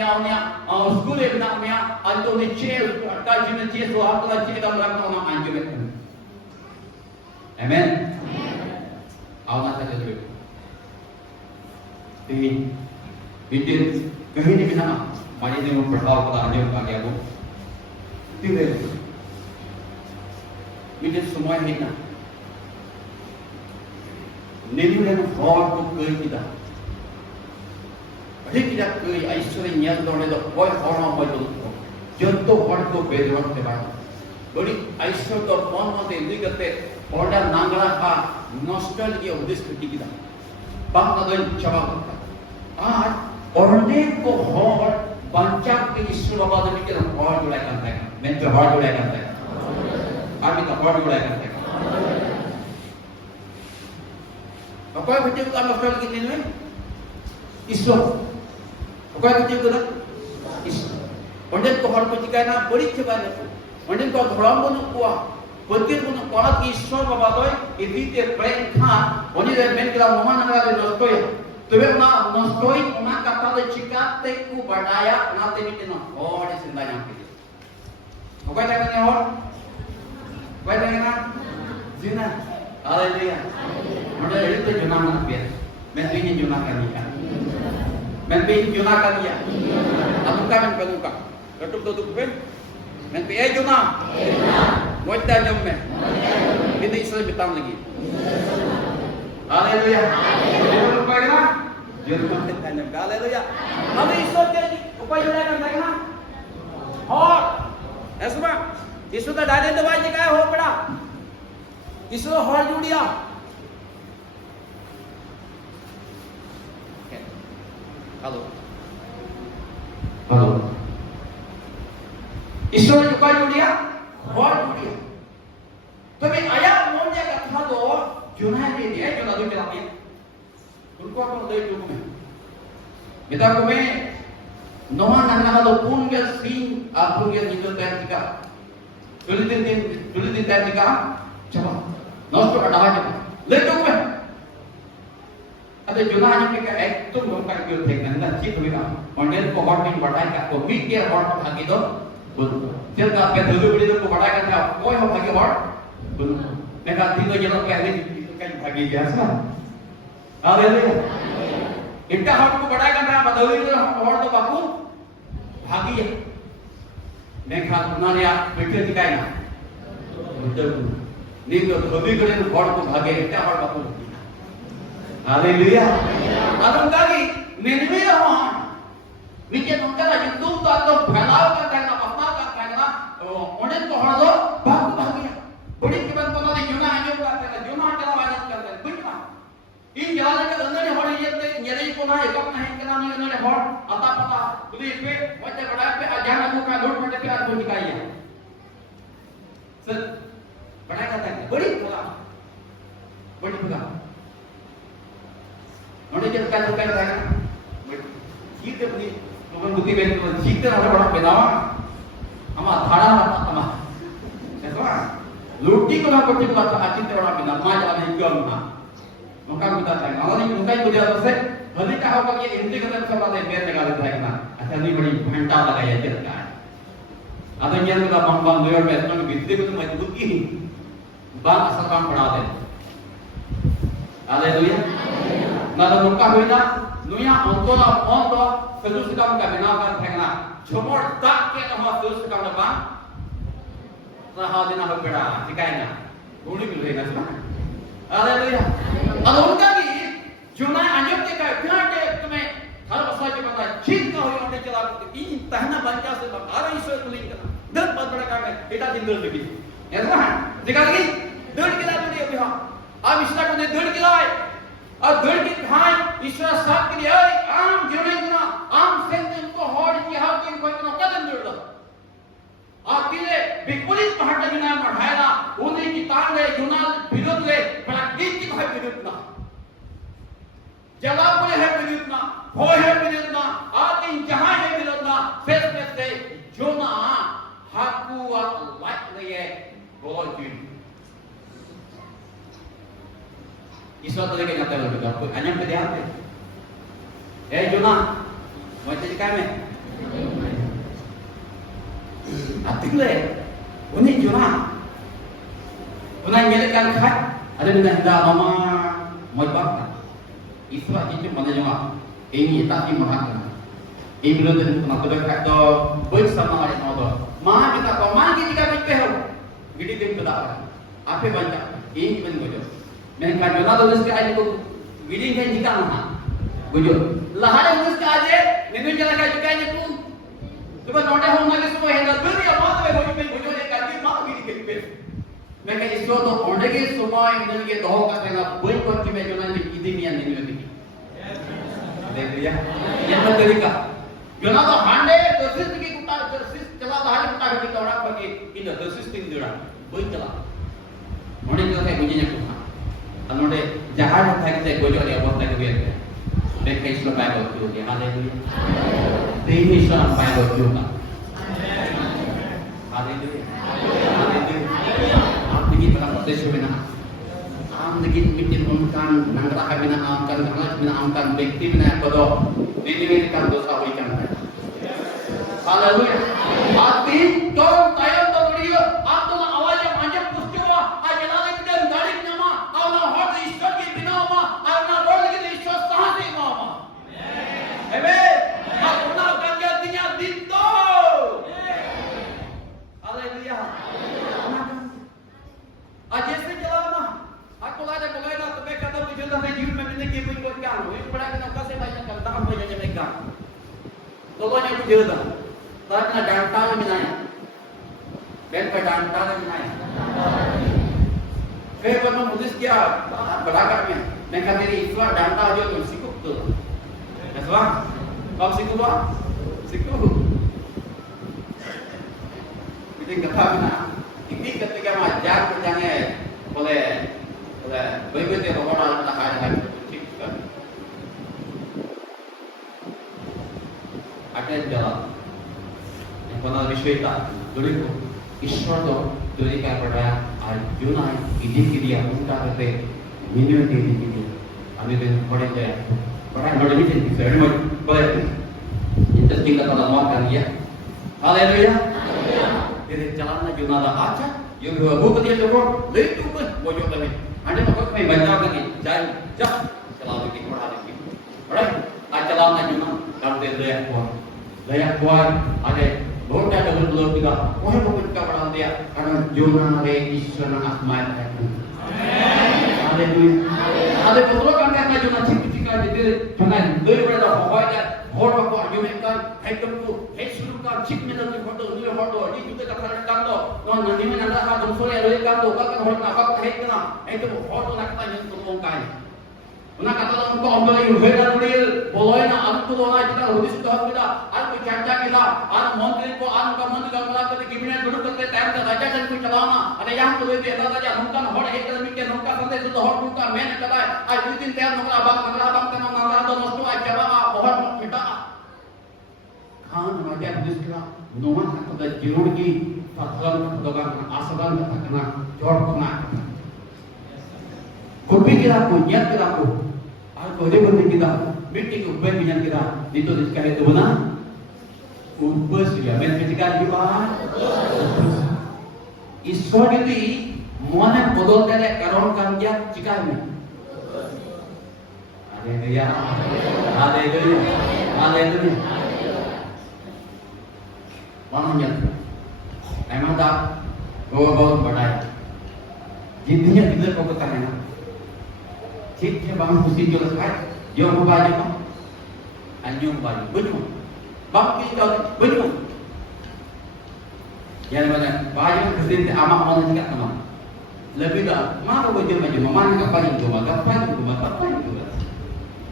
school atau ni cie kajian cie soal tu cie dalam rangka orang anjing. Amen. Awak nak dulu. Ini kahini bina mari ni mempertahu pada anjing bagi aku. Tidak. Ini semua ini nak. Nini dah fraud tu kau kita. Adik kita kau Aisyah ni yang dulu dah boy orang boy tu. Jantung orang tu berjuang tebar. Beri Aisyah tu orang tu ini kata order nangala ka nostalgia udis kita. Bang ada jawab. Orang ni ko hor bancak ke isu apa tu kita hor julai kan tak. Mentor hor julai kan tak. Kami tak hor julai kan tak. Apa yang betul kita nostalgia kita ni? Isu. Apa yang betul kita? Isu. Orang tu hor pergi kerana beri cepat. Orang tu orang pun kuat. Betul pun kuat isu apa tu? Ini dia brain kan. Orang dia main kita mohon nak ada nostalgia. Tuh na nostoi una kata le cikate ku badaya na te bitin hor sinda yang kiti. Okai jangan hor. Okai jangan jina. Haleluya. Mudah itu juna mana biar. Men bikin juna kaliya. Men bikin juna kaliya. Aku kan penuka. Tutup ben. Men bikin juna. Moita jomme. Ini Islam bitam lagi. Haleluya. Haleluya. Jangan tanya. Haleluya. Hame Islam jadi upaya jualan lagi na. Hor. ऐसा इसको तो डाले दवाई क्या हो पड़ा इसको hall जुड़िया hello hello इसको जुका जुड़िया हॉल जुड़िया तो मैं आया मोन या कथा दो जुना दे दिया जुना दो चला दिया उनको अपन दे जुग में बेटा को मैं Noah nana do pun gel sin aku gel itu tertika. Tulitin tertika. Coba. Nos to ada aja. Leto me. Ada junah ni ka ek tu gom ka gel thek nanda chit hoga. Online ko hot min badai ka ko mi ke hot thagi do. Bun. Jel ka pe dulu bidi ko badai ka tha koi ho thagi hot. Bun. Meka tigo jelo ke ani ka thagi jasa. Haleluya. Inta hot ko badai ka tha badali do hot do baku भागी है मैं खा तुम्हारे आप बैठे दिखाए ना नहीं तो कभी कभी तो हॉट को भागे क्या हॉट बापू हालेलुया अदम कागी निन्वे रहो विजय नंगला जिंदू तो अदम फैलाव का करना पपना का करना उन्हें तो हॉट दो भागी बड़ी की बात तो ना जुना है जो करते हैं जुना चला वायरस करते हैं बिल्कुल इन जलाने के अंदर हॉट ये तो ये को ना एक अपना है करना नहीं अंदर हॉट आता पता बुद्धि पे वजह बड़ा पे अजान को का लोट पड़े पे आज को निकालिए सर बड़ा कहता है बड़ी भला नोड़े जब का तो कहता है जीते अपनी लोगों दुखी बैठ तो जीते ना बड़ा पेदावा हमा थाड़ा हमा ऐसा लूटी को ना कोटी को आचिते बड़ा पेदा मां जाने क्यों ना मौका मिलता है हमारी मुकाई को दिया तो से भली का होगा कि इंद्री कदम सब बातें मेरे निकाल देता है ना अच्छा नहीं बड़ी घंटा लगाया चलता है आता ये तो बम लोयर में इसमें विद्युत को तो मजबूत की बात असर काम पड़ा दे हालेलुया ना तो मुक्का हुई ना नुया अंतोला अंतो सदुस काम का बिना कर फेंकना छोमोर तक के तो हम सदुस काम ना बां रहा देना हो बड़ा सिखाए ना गोली मिल रही ना सुना हालेलुया अब उनका भी जुना अंजम के का प्याटे तुम्हें हर बसा के पता ठीक ना हो उन्हें चला इन तहना बंचा से बाहर ईश्वर तुलिंग करना दर बहुत बड़ा काम है बेटा दिन दर लगी ऐसा है दिखा लगी दर के लाने दिया बिहार अब ईश्वर को ने दर के लाए और दर के भाई ईश्वर साथ के लिए आम जुड़े ना आम सेंटे उनको हॉड की हाउ के कोई ना कदम जुड़ लो आप दिले विपरीत पहाड़ जुना बढ़ाएगा उन्हें की तान ले जुना विरोध ले बड़ा गीत की भाई विरोध ना जला कोई है विरोध ना हो है विरोध ना आदि जहां है विरोध ना फेस से जो ना हाकुआ लाइक ले बोल जी इस बात लेके जाते हैं लोग आपको अन्य पे ध्यान दे ए जो ना वैसे क्या में Atikle, uni juna, unai nyelekan khat, ada benda hendak mama moibak. Isra itu mana juma, ini tak dimakan. Ini belum tentu nak berdekat do, bersama ada nama do. Mah kita kau mah kita kita peho, gini tim tu dah. Apa banyak, ini pun gujo. Mereka juna tulis ke aja tu, gini kan jika mana, gujo. Lahar tulis ke aja, ni jalan ke juga ni tu. Sebab nonde hong lagi semua hendak beri apa tu, gujo ni kan kita mah gini kita. Mereka isu tu nonde ke semua ini ke doh kat mereka, beri kot kita juna ni ini ni yang ni ni. Lihat ya, yang berterika. Jona तो हांडे दसिस की कुटा दसिस चला हांडे कुटा की तोड़ा बगे इन दसिस तीन दिरा बोई चला मोने जो है गुजिया कुटा अनोडे जहाज था के गोजो रे अबोता के बेर दे केस लो बैग हो गया हालेलुया तेरी ईश्वर बैग हो गया हालेलुया हालेलुया आप देखिए बड़ा प्रदेश में ना आम देखिए मिटिन उनकान नंगरा है बिना आम kan नंगरा बिना आम kan व्यक्ति बिना पदो ini kan dosa berikan. Haleluya. Hati kau tayang tu beriyo, aku na awal yang anjak pustiwa, aja lagi kita garik nama, aku na hot Ishwar ki bina ma, aku na Lord ki Ishwar sahasi ma. Amen. Aku na ganja tinya dinto. Haleluya. Aja se jalana. Aku lada boleh na tu mereka tu berjuang dalam hidup mereka ni pun berjuang. Ini pada kita kasih banyak kan, tak apa yang mereka. Tolongnya berjuang. Tapi na danta ni naya. Ben per danta ni naya. फिर बनो मुझे क्या बड़ा कर में मैं कहती रही इतना डांटा जो तुम सीखो तो ऐसा कब सीखो बा सीखो इतनी कथा बिना इतनी कथा क्या मार जाग पर जाने बोले baik-baik dia bawa orang nak ada ठीक kan ada jalan yang pernah विश्वता दूरी को ईश्वर तो दूरी का पड़ा और यूना इधर की दिया उनका करते मिनिमम दे दी थी अभी भी पढ़े जाए पढ़ा नोट भी थी सर नोट पढ़े इंटरेस्टिंग का तो लम्बा कर दिया हालेलुया फिर jalan यूना दा अच्छा यो बुक दिया तो ले तू को वो जो तभी Anda takut main baca lagi, jangan चला lagi पढ़ा lagi, alright? आज चलाना cuma करते layak kuat, ada बहुत ada belum juga, orang bukan kabar dia, karena jumlah dari Islam asma itu. Haleluya. Ada betul kan karena jumlah cipta jadi jangan daripada pokoknya orang apa jumekan, hektu, heksukan cipta nanti foto, di juga katakan kanto, non nanti mana ada hal sore ada kanto, kan orang apa hekna, itu foto nak tanya untuk kai. Una kata orang kau ambil yang beda dulu, boleh na aku tu orang kita hudis tu aku kita, aku cerita kita, aku menteri ko, aku menteri kalau kita tu gimana dulu tu kita time tu raja dan kita lama, ada yang tu itu ada saja, mungkin orang hekta mikir, mungkin sampai itu orang mungkin mana kata, aku itu time mungkin abang teman tu nostru aja lah, orang kita. Kan raja hudis kita, nomor kata jirur ki, fatwa kata kan, asalan kata kena, jor kena. Kopi kita punya kita aku. Aku dia berarti kita meeting ubah minyak kita itu sekali itu benar ubah sih men ketika juga Ishwar itu mana bodol dari karon dia jika ini haleluya haleluya haleluya mana emang tak बहुत बड़ा है जितनी किधर को पता है ना ठीक है bang mesti jelas kan dia mau baju bang anjung baju baju bang kita baju yang mana baju kesini amak mana juga sama lebih dah mana baju mana kapan itu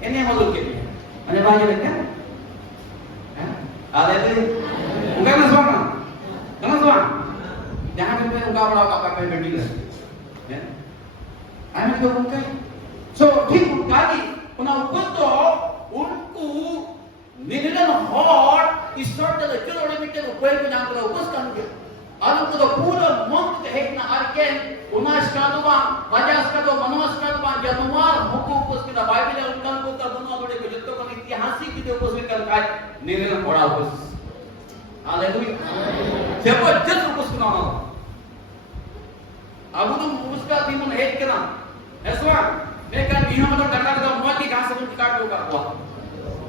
ini malu kita ada baju dekat ada itu enggak masuk jangan sampai engkau berapa pakai baju ya ame itu bukan so ठीक उनकागी उन्हें उपतो उनको निरंतर hot ईश्वर के लिए चलो उन्हें मिट्टी उपयोग में जाकर उपस करने आलू को तो पूरा मंत्र है कि ना आर्केन उन्हें स्कादुबा राजा स्कादुबा मनोज स्कादुबा जनुवार मुकु उपस की दबाई भी उनका को तो दोनों बड़े को जितना को ऐतिहासिक की उपस में कर काय निरंतर बड़ा उपस Haleluya. Siapa just rupus kena Allah. Abu tu muska timun hate kena. Eswa, mereka bihan macam dakar dah muat di gas pun tikar tu kat kuah.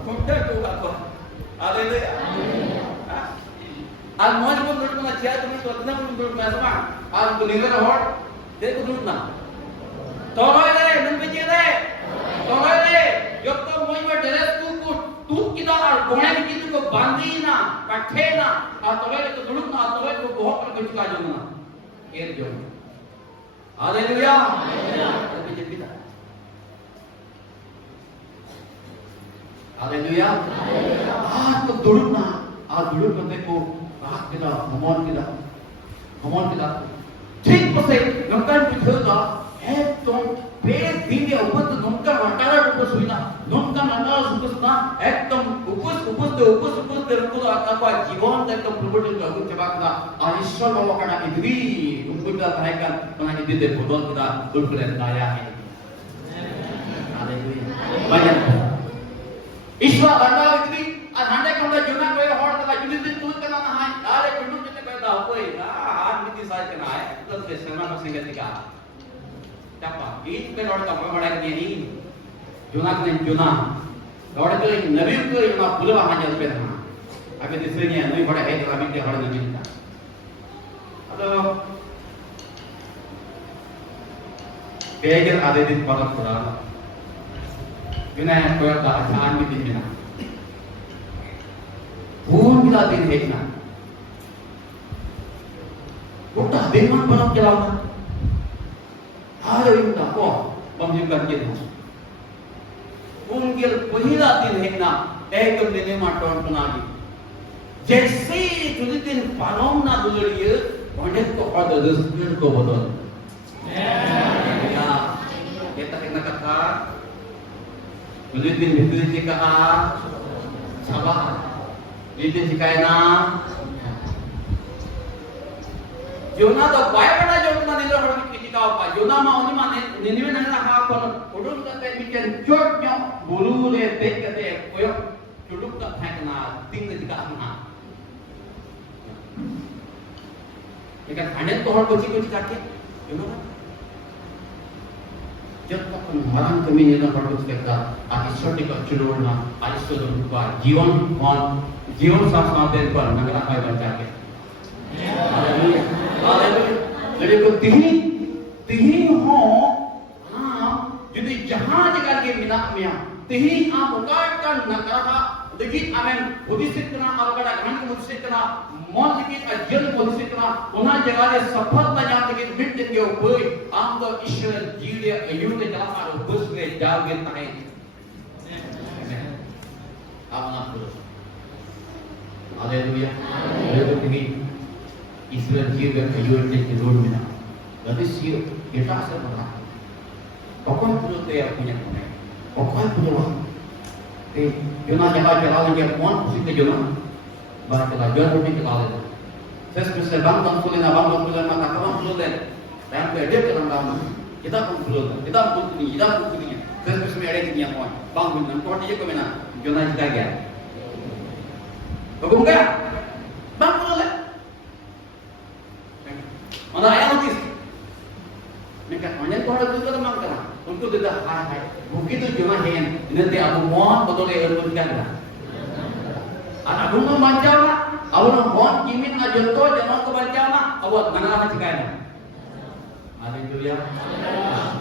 Kunter tu kat kuah. Haleluya. Al muat pun duduk na cia tu ni tu na pun duduk na sama. Al tu ni kan hot, dia tu duduk na. Tolong deh, nanti deh. Tolong deh. Jok tu muat muat dress tu kita al guna ni kita ko bandi na, kathe na. Al tolong itu duduk na, al tolong itu bohong kan kita jom na. Ker jom. Haleluya. Tapi jadi kita. Haleluya. Tu duduk na, duduk kan teko. kita, mohon kita. ठीक पसे नमकार पिछोदा एकदम पेट दीने ऊपर तो नमकार मटारा ऊपर सुइना नमकार मटारा ऊपर सुना एकदम ऊपर रखो आता को जीवन एकदम प्रबोधन लागू चबाकना ईश्वर बाबा का नाम इधरी उनको का कहेगा बना के दे बोतल का दुर्बल लाया है हालेलुया banyak ईश्वर बंदा इधरी अधांडे कमला जुना कोई और तक जुनी दिन तू करना ना है अरे जुनू कितने कोई दा कोई साल के ना है तो शर्मा को संगत का क्या गीत में लौट का बड़ा के नहीं जुना लौट के नबी को ना पुलवा हां जल पे था आगे दूसरे ने नहीं बड़ा है तो अभी के हड़ नहीं मिलता तो बेगर आधे दिन पर थोड़ा जुना को का आसान भी दिन ना पूरा दिन है ना Udah dengan balap jalanan. Hari ini dah kok memjukan kita. Unggil pahila din है ना एक दिन में टोन बनागी. जैसे जुदी दिन पालों ना दुलड़िए वंडे को और दर्शन को बदल. या kita kena kata जुदी दिन भीतर जी का साबा जुदी जी का ना Yona तो बाय बना जो ना निलो हर किसी का उपा Yona माँ उन्हीं माने निन्वे नंगा हाँ कौन उड़ून करते मिचन चोट क्यों बुलू ले देख करते कोई चुड़ुक का फेंकना तीन दिखा ना लेकिन खाने तो हर कुछ करके Yona जब तक मरण कमी नहीं ना हर कुछ करता आगे छोटे का चुड़ोना आगे तो दुखा जीवन साथ पर नगरा का बचा के मेरे को तिही हो हाँ यदि जहाँ जगह के मिना मिया तिही आप उकाट का नकरा देखिए आमें बुद्धिस्ट ना अवगड़ा घन को बुद्धिस्ट ना मौत की अजल बुद्धिस्ट ना उन्हें जगह ले सफल बजाने के मिट के ऊपर आम तो ईश्वर जीले अयुक्त जला मारो घुस गए जाओगे ताहे आप ना करो हालेलुया हालेलुया ईश्वर जीव के अयुक्त के रोड में ना tapi sih kita asal mana pokok perlu tu yang punya mana pokok perlu lah Yona jaga jalan yang kuat mesti tu Yona baru kita jalan pun kita lalu saya sebesar bang perlu mata kawan perlu dan ke dia jalan dalam kita pun perlu saya sebesar ada ini yang kuat bang pun kuat dia kau mana Yona jaga dia bagus enggak bang perlu lah mana ayam notis mereka hanya kalau itu kan mangkara untuk tidak hai begitu cuma hengen nanti aku mohon betul ya uruskan lah anak bunga baca lah awal mohon kimin ajonto jangan aku baca lah awal mana apa cakapnya haleluya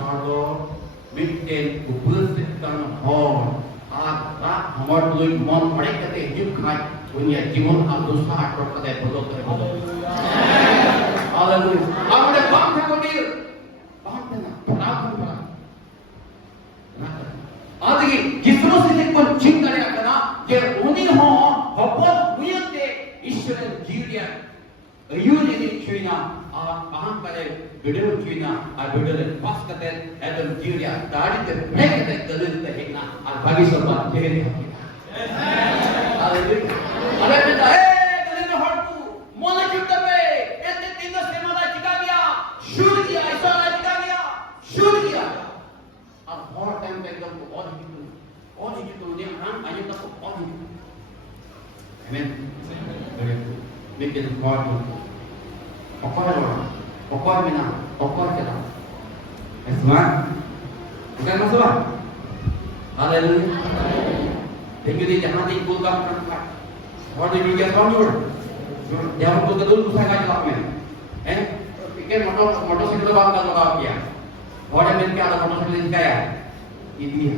Allah maintain upaskan hon agak hamar dulu mon mereka te hidup kai punya jiwa aku sah atau kata betul haleluya aku dah bangsa kau dia आदि जिसरों से को चिंत करेगा करना जे उन्हीं हो हपन मुयते ईश्वर जीविया अयुनी चुइना आ कहां करे bidder चुइना आ bidder पास करते एदम जीविया दाढ़ी ते ब्रेक ते गले ते हेना आ भागी सब बात जेहे हालेलुया अरे बेटा ए गले में हट तू मोना चिंता पे ऐसे तीन से माला चिका गया शुरू किया ऐसा शुरू किया अब और टाइम पे एकदम और ही तो ने हम आने तक और ही आमीन bikin kuat. Pokoknya orang, pokoknya minang, pokoknya kita. Semua, bukan masalah. Haleluya. Jadi jangan diikutkan perangkat. Kalau di dunia tahun jangan ikut dulu saya nggak jelas men. Pikir motor bang kalau kau dia. Kalau men kaya ada motor kaya. Ini,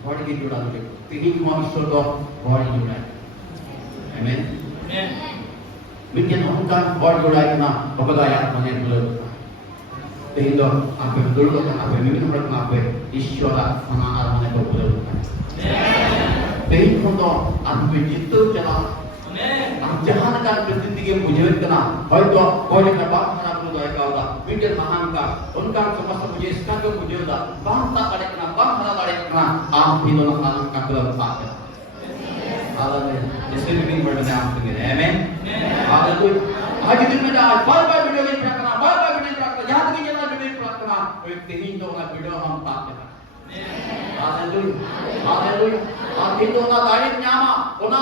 kalau di dunia tu, ini cuma isor doh, kalau di dunia. Amen. Bikin orang kalau dunia kena, apa gaya mana dulu. Tehino apa dulu kan apa mungkin orang apa isor lah mana mana kau dulu. Tehino tu apa begitu jalan. Jangan kan berhenti punya kena. Kalau kau yang dapat mana pun doa kau dah. Bikin mahan kau. Unkan semasa punya sekarang punya dah. Bangsa kali kena, bangsa kali kena. Am itu nak alam kakak pakai. Haleluya. Jadi bikin berdoa dengan amen. Haleluya. Hari itu kita bal-bal video ini prakana, bal-bal video ini prakana. Jangan kita jalan video ini prakana. Tehino nak video ham pakai. Haleluya. Haleluya. Itu nak dari nyama, ona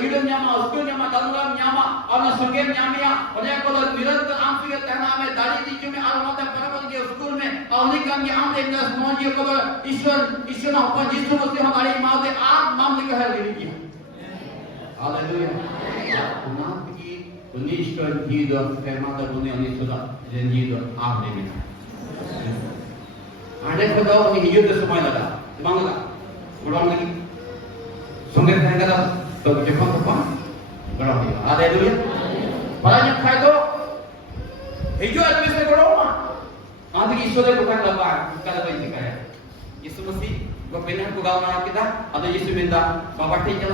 hidup nyama, uskul nyama, dalam nyama, ona surga nyamia, ona kalau nirantar amsikat tanah में dari di cuma almata berapat ke uskul में, oni kan ये आम देखना समझिए kalau ईश्वर ना ऊपर जिसको बोलते हैं हमारी माँ से आप नाम लिखा है लिखिए। हालेलुया। उन्हां की उन्नीश्वर जीवन फैमाता दुनिया उन्नीश्वर जीवन आप लेंगे। आधे बताओ कि युद्ध समय लगा, मांगला। Kurang lagi, sungguh saya kata, bagi Jepang apa? Kurang lagi. Haleluya. Banyak kaido, hijau itu bisa beroma. Nanti Yesus itu bukan lebar, bukan lebar ini kaya. Yesus mesti, benar bukan orang kita, atau Yesus minta, bapak tinggal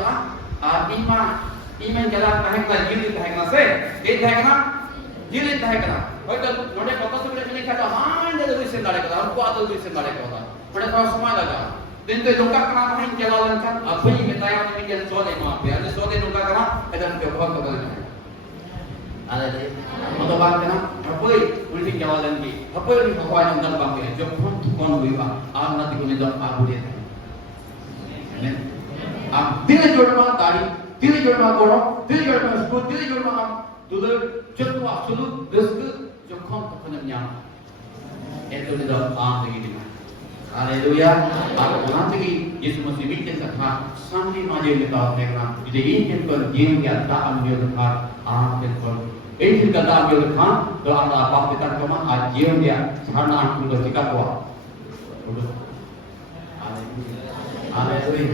iman jalan tahekna, jilit tahekna se, jilit tahekna. Kalau mereka kata sebenarnya ini kata, mana ada tulisan dari kata, aku ada tulisan dari kata. Mereka tahu semua dah. Dan tu nungkak kerana main jalan kan, apa yang kita yang ini jadi soal maaf ya, ada soal nungkak kerana ada berbuat kebenaran. Ada deh, atau bagaimana? Apa yang ulitin jalan ni? Apa yang berkuasa dalam bangsa? Jepun tukang biwa, nanti kau ni dah abu dia. Tidak jual mana tadi, tidak jual mana korang, tidak jual mana sebut, tidak jual mana tu dah jatuh absolut, rezeki jepun tukang nyam. Itu ni dah lagi ni. Haleluya. Aku nanti Yesus Mesih bikin kata sambil maju kita mereka. Jadi ini kan jiwa kita ambil kata ambil. Ini kata ambil kata kalau anda apa kita cuma jiwa dia karena aku dah cakap kuat. Haleluya.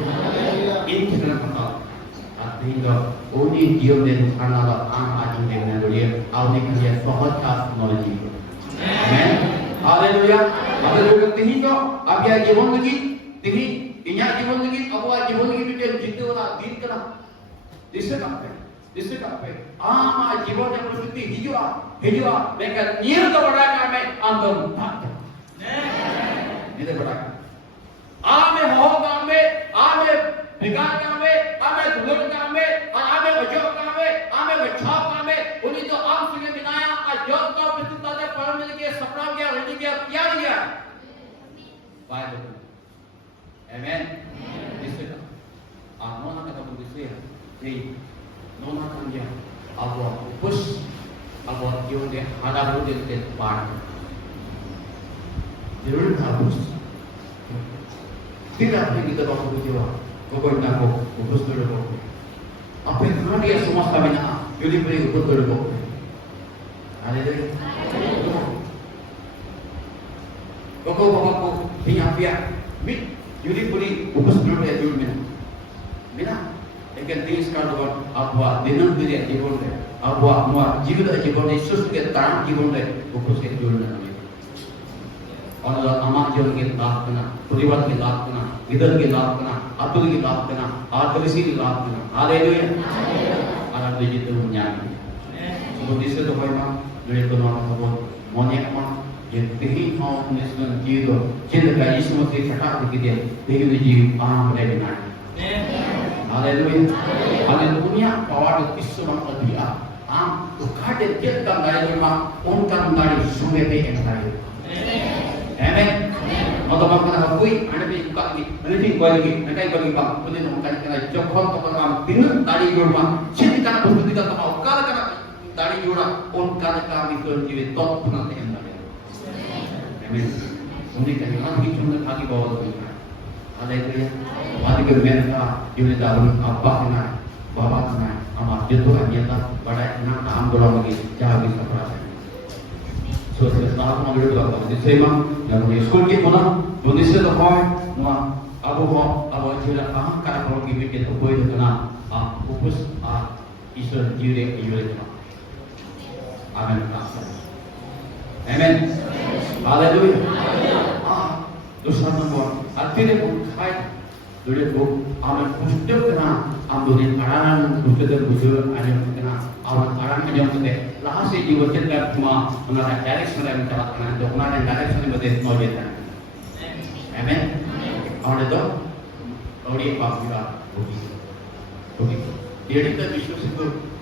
Ini kita kata. Artinya ini jiwa dia karena anak dengan dia. Awalnya dia sangat teknologi. Amen. Haleluya. Haleluya. Tehino abia जीवन लगी तेही इन्या जीवन लगी अबुआ जीवन लगी बिटे जितने वाला दिन करा दिसे कापे आमा जीवन yang berarti hijau mereka niat kepada kami antum tak tidak kepada ame ho kami ame bigar kami ame dulur kami ame ojok kami ame bechap kami उन्हीं तो आम सुने बिनाया अजोत का प्रस्तुत आदे परम मिल के सपना गया हृदय गया क्या गया Bible. Amen. Disitu. Nona kata begitu ya. Hei, nona kan dia. Abah push, abah dia ada dulu dia depan. Dia harus. Tidak boleh kita bawa berjiwa. Kau nak push dulu. Apa yang dia semua kami nak. Jadi beri push dulu. Haleluya. Kau bawa pihak mit juri beri ubus dulu ya dulu mina लेकिन तीस का लोग अब दिनों दिन जीवन में अब हम जीवन जीवन में सुस्त के तार जीवन में ubus के जुड़ना है और अमां जीवन के लाभ करना परिवार के लाभ करना इधर के लाभ करना अब्दुल के लाभ करना आदर्शी के लाभ करना हालेलुया आराम दे जितने मुन्यामी sebab di situ memang dari teman-teman monyet mah yang tinggi mau nisbah jiwa cinta Yesus Mesih cakap begitu dia jiwa orang benar. Haleluya. Haleluya. Pawat Yesus mah dia. तो खाते जब तक गाड़ी में उनका गाड़ी सुने पे एक गाड़ी Amen. Atau bagaimana kowe ane pe buka ni, ane ti kowe lagi, ane kai kowe bang, kowe nak makan kena jokon to kan tinun tadi rumah, cinta kan kita tahu kalau kena dari jurang, kalau kami kerja top nanti yang ada. Amin. Mungkin kami lagi cuma lagi bawa tu. Ada itu ya. Mari ke mereka juli dalam apa kena, bawa kena, amat itu hanya tak pada nak am dorang lagi jangan bisa perasa. So setelah mau berdua kalau di sini yang di sekolah kita mana, di sini tu mau abu cila karena kalau kita kita boleh kena fokus Islam jure itu. Amin. Amen. Haleluya. Dosa nombor. Artinya bukan dulu bu aman punya kena ambilin arahan punya bujur aja kena aman arahan aja punya. Lahas ini bukan kita cuma mengenai direction yang kita kena, dokumen direction yang kita mau jalan. Amen. Aman itu. Orang apa juga begitu. Jadi kita bisa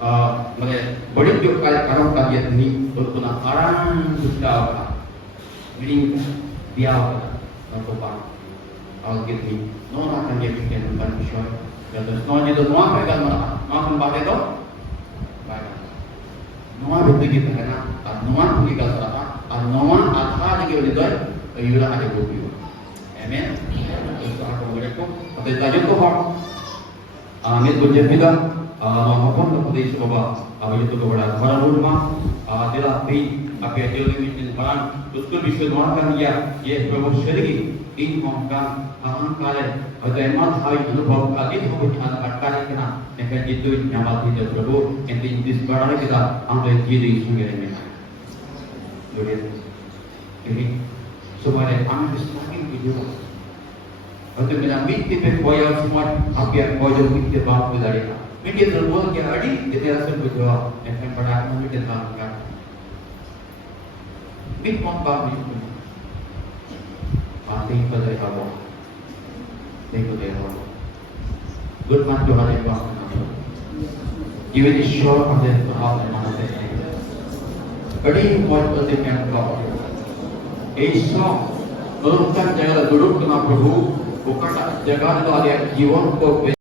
मतलब बड़े जो कार्यक्रम का ये नहीं तो ना आराम सुधा होगा मीटिंग दिया होगा तो बात और कितनी नौ ना करने की क्या नंबर विषय जब नौ जी तो नौ पे करना नौ हम बातें तो नौ बेटे की तरह ना अब नौ पूरी कर सकता अब नौ आधा लगे वाले तो यूरा आगे बोल भी हो एमेन तो आप लोगों को अब ताजुब को हम आमिर बुझे फिदा maupun kepada sebab apa itu kepada para ulama adalah apa yang dilakukan orang उसको विश्वास करना ये प्रभु शरीर इन मौका अहंकार atau emas hari अनुभव आदि हो बिठाना अटकाने के ना लेकिन जितु न्यामती जब प्रभु इंतु जिस बड़ा kita ambil diri sendiri mereka jadi supaya kami semakin berjuang untuk mengambil tipe koyal semua apa yang koyal kita bawa dari media बोल के अड़ी इतिहास में जो एफएम पढ़ा है मीडिया था उनका बिग मॉम बाप भी बातें ही कर रहा वो देखो गुड मान जो हमारे पास give it a short of the house and one of the bड़ी मौज करते हैं उनका ऐसा लोग का जगह दुरुस्त ना प्रभु वो का जगह तो आगे जीवन को